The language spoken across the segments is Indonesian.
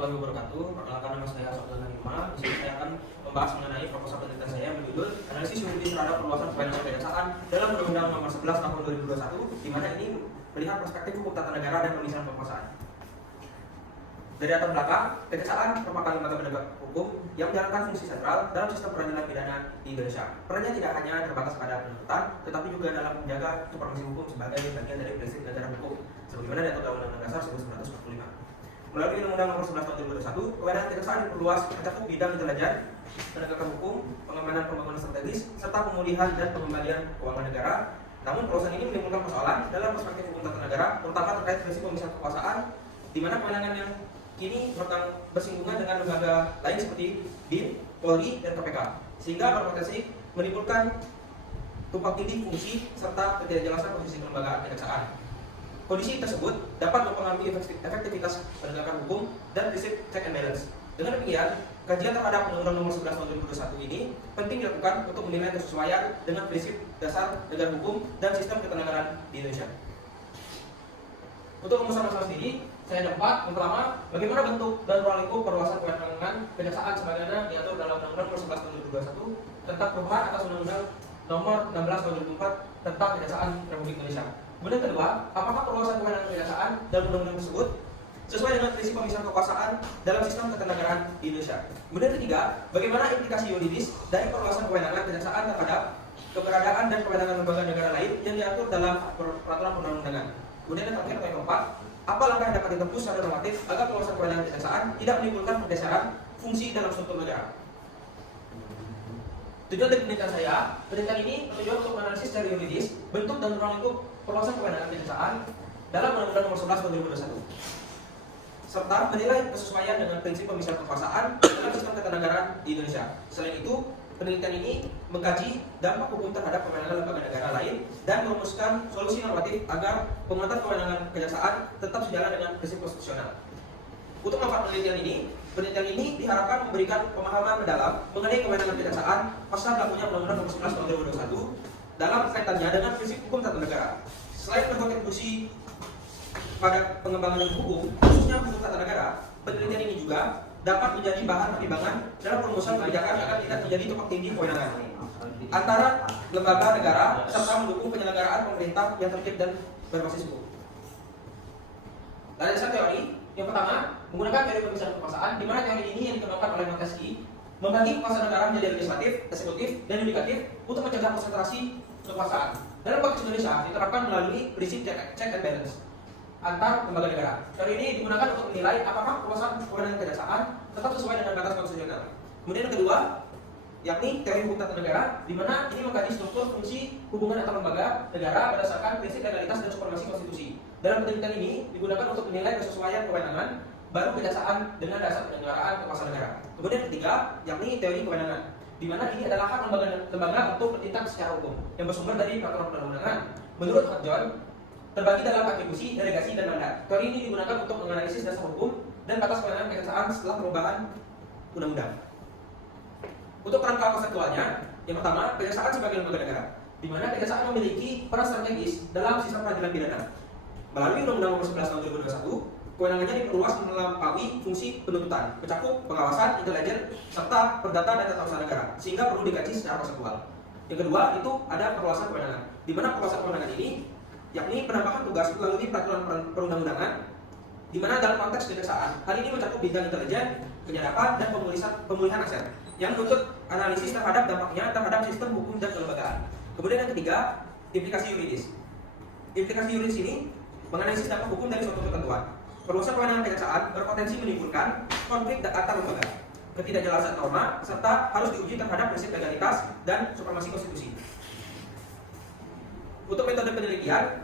warahmatullahi wabarakatuh. Perkenalkan, nama saya Sofyan Hima. Di sini saya akan membahas mengenai proposal penelitian saya yang berjudul Analisis Yuridis terhadap perluasan kewenangan kejaksaan dalam Undang-Undang Nomor 11 Tahun 2021, di mana ini melihat perspektif hukum tata negara dan pemisahan kekuasaan. Dari latar belakang, kejaksaan merupakan lembaga penegak hukum yang menjalankan fungsi sentral dalam sistem peradilan pidana di Indonesia. Perannya tidak hanya terbatas pada penuntutan, tetapi juga dalam menjaga supremasi hukum sebagai bagian dari prinsip negara hukum, sebagaimana diatur dalam Undang-Undang Dasar 1945. Melalui Undang-Undang Nomor 11 Tahun 2021, kewenangan kejaksaan diperluas mencakup bidang intelijen, penegakan hukum, pengamanan pembangunan strategis, serta pemulihan dan pengembalian keuangan negara. Namun perluasan ini menimbulkan persoalan dalam perspektif hukum tata negara, terutama terkait prinsip pemisahan kekuasaan, di mana kewenangan yang kini bersinggungan dengan lembaga lain seperti BIN, Polri, dan KPK, sehingga berpotensi menimbulkan tumpang tindih fungsi serta ketidakjelasan posisi kelembagaan kejaksaan. Kondisi tersebut dapat mempengaruhi efektivitas penegakan hukum dan prinsip check and balance. Dengan demikian, kajian terhadap Undang-Undang Nomor 11 Tahun 2021 ini penting dilakukan untuk menilai kesesuaian dengan prinsip dasar negara hukum dan sistem ketenagaraan di Indonesia. Untuk rumusan masalah sendiri, saya ada 4. Yang pertama, bagaimana bentuk dan ruang lingkup perluasan kewenangan kejaksaan sebagaimana diatur dalam Undang-Undang Nomor 11 Tahun 2021 tentang perubahan atas Undang-Undang Nomor 16 Tahun 2004 tentang Kejaksaan Republik Indonesia. Kemudian kedua, apakah perluasan kewenangan kejaksaan dalam undang-undang tersebut sesuai dengan prinsip pemisahan kekuasaan dalam sistem ketenagaraan di Indonesia. Kemudian ketiga, bagaimana implikasi yuridis dari perluasan kewenangan kejaksaan terhadap keberadaan dan kewenangan lembaga negara lain yang diatur dalam peraturan perundang-undangan. Kemudian yang terakhir, yang keempat, apa langkah yang dapat ditempuh secara normatif agar perluasan kewenangan kejaksaan tidak menimbulkan pergeseran fungsi dalam struktur negara. Tujuan dari penelitian ini bertujuan untuk menganalisis secara yuridis bentuk dan ruang lingkup perluasan kewenangan kejaksaan dalam Undang-Undang Nomor 11 Tahun 2021, serta menilai kesesuaian dengan prinsip pemisahan kekuasaan dalam sistem ketenagaraan di Indonesia. Selain itu, penelitian ini mengkaji dampak hukum terhadap kewenangan lembaga negara lain dan merumuskan solusi normatif agar penguatan kewenangan kejaksaan tetap sejalan dengan prinsip konstitusional. Untuk manfaat penelitian ini diharapkan memberikan pemahaman mendalam mengenai kewenangan kejaksaan pasca berlakunya Undang-Undang Nomor 11 Tahun 2021 dalam kaitannya dengan prinsip hukum tata negara. Selain berkontribusi pada pengembangan hukum, khususnya hukum tata negara, penelitian ini juga dapat menjadi bahan pertimbangan dalam perumusan kebijakan agar tidak terjadi tumpang tindih kewenangan antara lembaga negara serta mendukung penyelenggaraan pemerintah yang tertib dan berbasis hukum. Dari dasar teori, yang pertama, menggunakan teori pemisahan kekuasaan, di mana teori ini yang dikembangkan oleh Montesquieu membagi kekuasaan negara menjadi legislatif, eksekutif, dan yudikatif untuk mencegah konsentrasi kekuasaan. Dalam konteks Indonesia diterapkan melalui prinsip check and balance antar lembaga negara. Teori ini digunakan untuk menilai apakah perluasan kewenangan kejaksaan tetap sesuai dengan batas konstitusional. Kemudian yang kedua, yakni teori hukum tata negara, di mana ini mengkaji struktur fungsi hubungan antar lembaga negara berdasarkan prinsip legalitas dan supremasi konstitusi. Dalam penelitian ini digunakan untuk menilai kesesuaian kewenangan baru kejaksaan dengan dasar penyelenggaraan kekuasaan negara. Kemudian ketiga, yakni teori kewenangan, di mana ini adalah hak lembaga untuk bertindak secara hukum yang bersumber dari peraturan perundang-undangan. Menurut John, terbagi dalam atribusi, delegasi, dan mandat. Teori ini digunakan untuk menganalisis dasar hukum dan batas kewenangan kejaksaan setelah perubahan undang-undang. Untuk kerangka konseptualnya, yang pertama, kejaksaan sebagai lembaga negara, di mana kejaksaan memiliki peran strategis dalam sistem peradilan pidana. Melalui Undang-Undang Nomor 11 Tahun 2021, kewenangannya diperluas melampaui fungsi penuntutan, mencakup pengawasan, intelijen, serta perdata dan tata usaha negara, sehingga perlu dikaji secara konseptual. Yang kedua, itu ada perluasan kewenangan, di mana perluasan kewenangan ini yakni penambahan tugas melalui peraturan perundang-undangan, di mana dalam konteks kejaksaan, hal ini mencakup bidang intelijen, penyadapan, dan pemulihan aset, yang menuntut analisis terhadap dampaknya terhadap sistem hukum dan kelembagaan. Kemudian yang ketiga, implikasi yuridis. Implikasi yuridis ini menganalisis dampak hukum dari suatu ketentuan. Perluasan kewenangan kejaksaan berpotensi menimbulkan konflik antar lembaga, ketidakjelasan norma, serta harus diuji terhadap prinsip legalitas dan supremasi konstitusi. Untuk metode penelitian,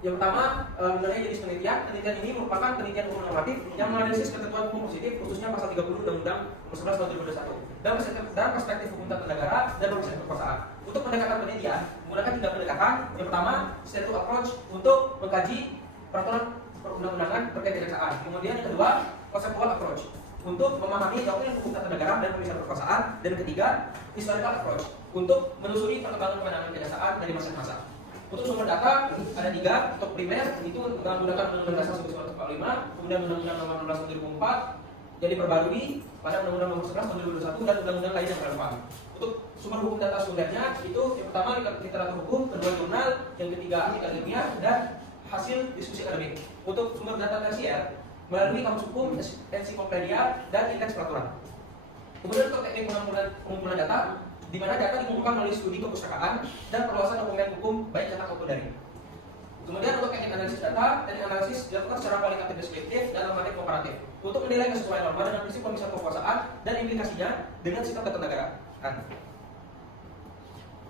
yang pertama mengenai jenis penelitian ini merupakan penelitian hukum normatif yang menganalisis ketentuan hukum positif, khususnya pasal 30 Undang-Undang Nomor 11 Tahun 2021 dalam perspektif hukum tata negara dan pemisahan kekuasaan. Untuk pendekatan penelitian menggunakan 3 pendekatan. Yang pertama, status approach untuk mengkaji peraturan perundang-undangan terkait kejaksaan. Kemudian yang kedua, conceptual approach untuk memahami doktrin hukum tata negara dan pemisahan kekuasaan. Dan ketiga, historical approach untuk menelusuri perkembangan kewenangan kejaksaan dari masa ke masa. Untuk sumber data ada 3. Untuk primer itu menggunakan Undang-Undang Dasar 45, kemudian Undang-Undang Nomor 16 Tahun 2004 jadi perbarui pada Undang-Undang Nomor 11 Tahun 2021 dan undang-undang lain yang relevan. Untuk sumber hukum data sumbernya itu yang pertama literatur hukum, kedua jurnal, yang ketiga artikel ilmiah dan hasil diskusi akademik. Untuk sumber data tersier melalui kamus hukum, ensiklopedia dan indeks peraturan. Kemudian untuk teknik pengumpulan data, di mana data dikumpulkan melalui studi kepustakaan dan perluasan dokumen hukum baik cetak maupun daring. Kemudian untuk teknik analisis data, teknik analisis dilakukan secara kualitatif deskriptif dan normatif komparatif untuk menilai kesesuaian norma dengan prinsip pemisahan kekuasaan dan implikasinya dengan sistem ketatanegaraan.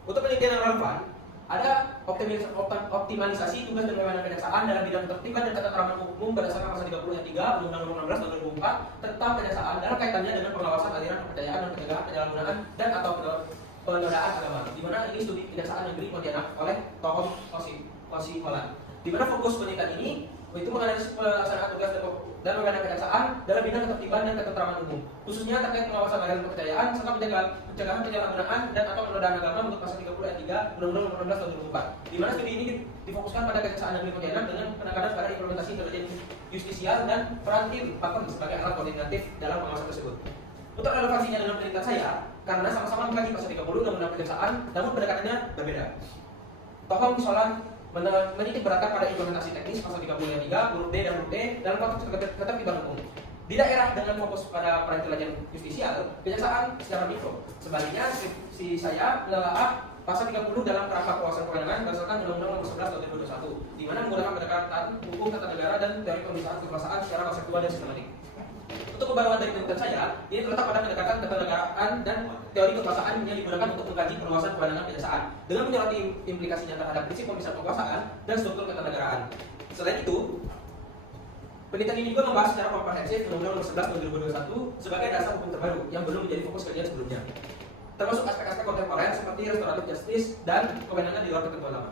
Untuk penelitian yang relevan, ada optimalisasi tugas dan kewenangan kejaksaan dalam bidang ketertiban dan ketentraman umum berdasarkan pasal 30 ayat 3 Undang-Undang Nomor 16 Tahun 2004 tentang kejaksaan dalam kaitannya dengan pengawasan aliran kepercayaan dan pencegahan penyalahgunaan dan atau penodaan agama. Di mana ini studi kejaksaan negeri Pontianak oleh Tohon Kosi Holland. Di mana fokus penelitian ini itu menganalisis pelaksanaan tugas dan wewenang kejaksaan dalam bidang ketertiban dan ketentraman umum, khususnya terkait pengawasan aliran kepercayaan serta pencegahan penyalahgunaan dan atau penodaan agama menurut pasal 30 ayat 3 Undang-Undang Nomor 16 Tahun 2004. Di mana studi ini difokuskan pada kejaksaan negeri Pontianak dengan penekanan pada implementasi intelijen justisial dan peran tim pakon sebagai alat koordinatif dalam pengawasan tersebut. Untuk relevansinya dengan penelitian saya, karena sama-sama mengkaji pasal 30 Undang-Undang Kejaksaan, namun pendekatannya berbeda. Tohon Solan menitik beratkan pada implementasi teknis pasal 30 ayat 3 huruf D dan huruf E dalam konteks ketertiban hukum. Di daerah dengan fokus pada peran intelijen justisial, kejaksaan secara mikro. Sebaliknya, saya menelaah pasal 30 dalam kerangka penguasaan kewenangan berdasarkan Undang-Undang Nomor 11 Tahun 2021, di mana menggunakan pendekatan hukum tata negara dan teori pemisahan kekuasaan secara konseptual dan sistematik. Untuk kebaruan dari penelitian saya, ini terletak pada pendekatan ketatanegaraan dan teori kekuasaan yang digunakan untuk mengkaji perluasan kewenangan kejaksaan dengan menyoroti implikasinya terhadap prinsip pemisahan kekuasaan dan struktur ketatanegaraan. Selain itu, penelitian ini juga membahas secara komprehensif Undang-Undang Nomor 11 Tahun 2021 sebagai dasar hukum terbaru yang belum menjadi fokus kajian sebelumnya, termasuk aspek-aspek kontemporer seperti restoratif justice dan kewenangan di luar ketentuan lama.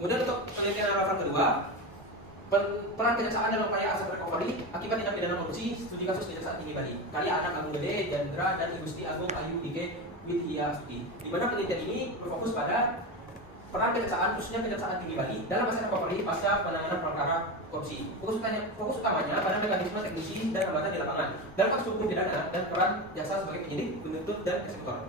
Kemudian untuk penelitian relevan kedua, peran kejaksaan dalam upaya aset recovery akibat tindak pidana korupsi studi kasus Kejaksaan Tinggi Bali karya Anak Agung Gede, Jandra dan Igusti Agung Ayu Ike Widhiastuti, di mana penelitian ini berfokus pada peran kejaksaan khususnya Kejaksaan Tinggi Bali dalam aset recovery pasca penanganan perkara korupsi. Fokus utamanya pada mekanisme teknisi dan hambatan di lapangan dalam kasus hukum pidana dan peran jaksa sebagai penyidik, penuntut dan eksekutor.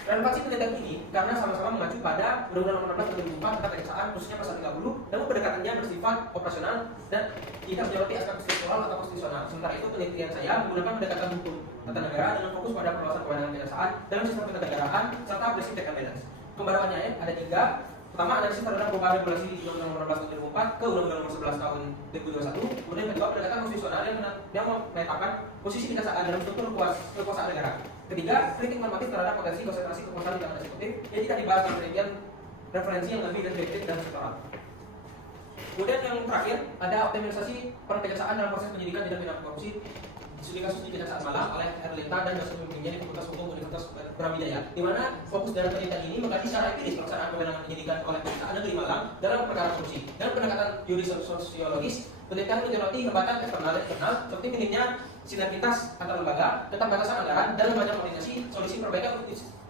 Relevansi penelitian ini karena sama-sama mengacu pada Undang-Undang Nomor 16 Tahun 2004 tentang kejaksaan khususnya pasal 30, namun pendekatannya bersifat operasional dan tidak menyoroti aspek struktural atau konstitusional. Sementara itu penelitian saya menggunakan pendekatan hukum tata negara dengan fokus pada perluasan kewenangan kejaksaan dalam sistem ketatanegaraan serta prinsip check and balance. Pembaruannya ada 3. Pertama, analisis terhadap perubahan regulasi di Undang-Undang Nomor 16 Tahun 2004 ke Undang-Undang Nomor 11 Tahun 2021. Kemudian kedua, pendekatan konstitusional yang memetakan posisi kejaksaan dalam struktur kekuasaan negara. Ketiga, kritik normatif terhadap potensi konsentrasi kekuasaan di tangan eksekutif yang tidak dibahas dalam penelitian referensi yang lebih deskriptif dan sektoral. Kemudian yang terakhir, ada optimalisasi peran kejaksaan dalam proses penyidikan tindak pidana korupsi studi kasus di Kejaksaan Malang oleh Erlita dan dosen pembimbingnya di Fakultas Hukum Universitas Brawijaya, di mana fokus dalam penelitian ini mengkaji secara empiris pelaksanaan kewenangan penyidikan oleh Kejaksaan Negeri Malang dalam perkara korupsi. Dalam pendekatan juridis-sosiologis, penelitian menyoroti hambatan eksternal dan internal seperti minimnya sinergitas antar lembaga, keterbatasan anggaran, dan lembaga koordinasi, solusi perbaikan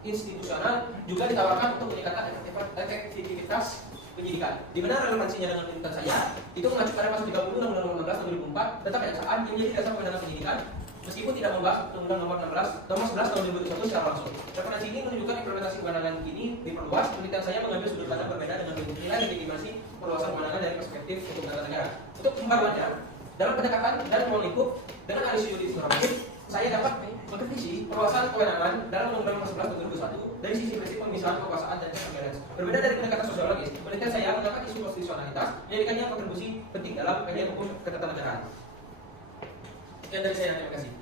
institusional juga ditawarkan untuk meningkatkan efektivitas penyidikan. Di mana relevansinya dengan penelitian saya itu mengacu pada pasal 30 Undang-Undang Nomor 16 Tahun 2004 tentang kejaksaan yang menjadi dasar kewenangan penyidikan meskipun tidak membahas Undang-Undang Nomor 11 Tahun 2021 secara langsung. Referensi ini menunjukkan implementasi kewenangan ini diperluas. Penelitian saya mengambil sudut pandang berbeda dengan nilai legitimasi perluasan kewenangan dari perspektif hukum tata negara. Untuk pembaruannya, dalam pendekatan dan ruang lingkup dengan analisis juridis normatif, saya dapat mengkritisi perluasan kewenangan dalam Undang-Undang Nomor 11 Tahun 2021 dari sisi prinsip pemisahan kekuasaan dan check and balance. Berbeda dari pendekatan sosiologis, penelitian saya mendapat isu konstitusionalitas menjadikannya kontribusi penting dalam kajian hukum ketatanegaraan. Sekian dari saya, terima kasih.